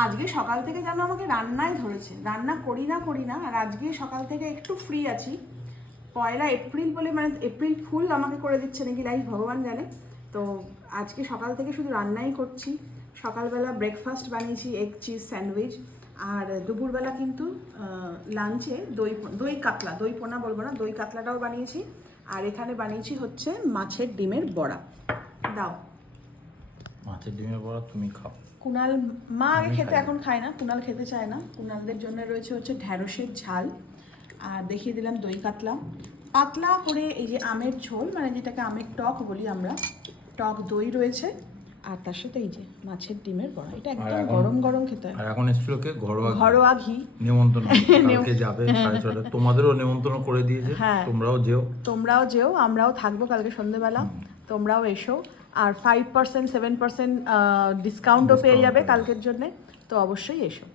আজকে সকাল থেকে যেন আমাকে রান্নায় ধরেছে, রান্না করি না। আর আজকে সকাল থেকে একটু ফ্রি আছি। 1 এপ্রিল বলে, মানে এপ্রিল ফুল আমাকে করে দিচ্ছে নাকি লাইফ, ভগবান জানে। তো আজকে সকাল থেকে শুধু রান্নাই করছি। সকালবেলা ব্রেকফাস্ট বানিয়েছি এগ চিজ স্যান্ডউইচ, আর দুপুরবেলা কিন্তু লাঞ্চে দই কাতলা, দই পোনা বলবো না, দই কাতলাটাও বানিয়েছি। আর এখানে বানিয়েছি হচ্ছে মাছের ডিমের বড়া। দাও। মাছের ডিমের বড়া তুমি খাও। কুনাল মা আগে আমি খেতে, খাই। এখন খায় না, কুনাল খেতে চায় না। কুনালদের জন্য রয়েছে হচ্ছে ঢ্যাঁড়সের ঝাল, আর দেখিয়ে দিলাম দই কাতলা। পাতলা করে এই যে আমের ঝোল, মানে যেটাকে আমের টক বলি আমরা, টক দই রয়েছে। আর তার সাথে এই যে মাছের ডিমের বড়া, এটা একদম গরম গরম খেতে হয়। আর এখন এসেছিল কে? ঘরোয়া ঘি নেমন্তন্ন। কালকে যাবে 6:30, তোমাদেরও নেমন্তন্ন করে দিয়েছে। হ্যাঁ। তোমরাও যেও, আমরাও থাকবো কালকে সন্ধ্যেবেলা, তোমরাও এসো। আর 5% 7% ডিসকাউন্টও পেয়ে যাবে কালকের জন্যে, তো অবশ্যই এসো।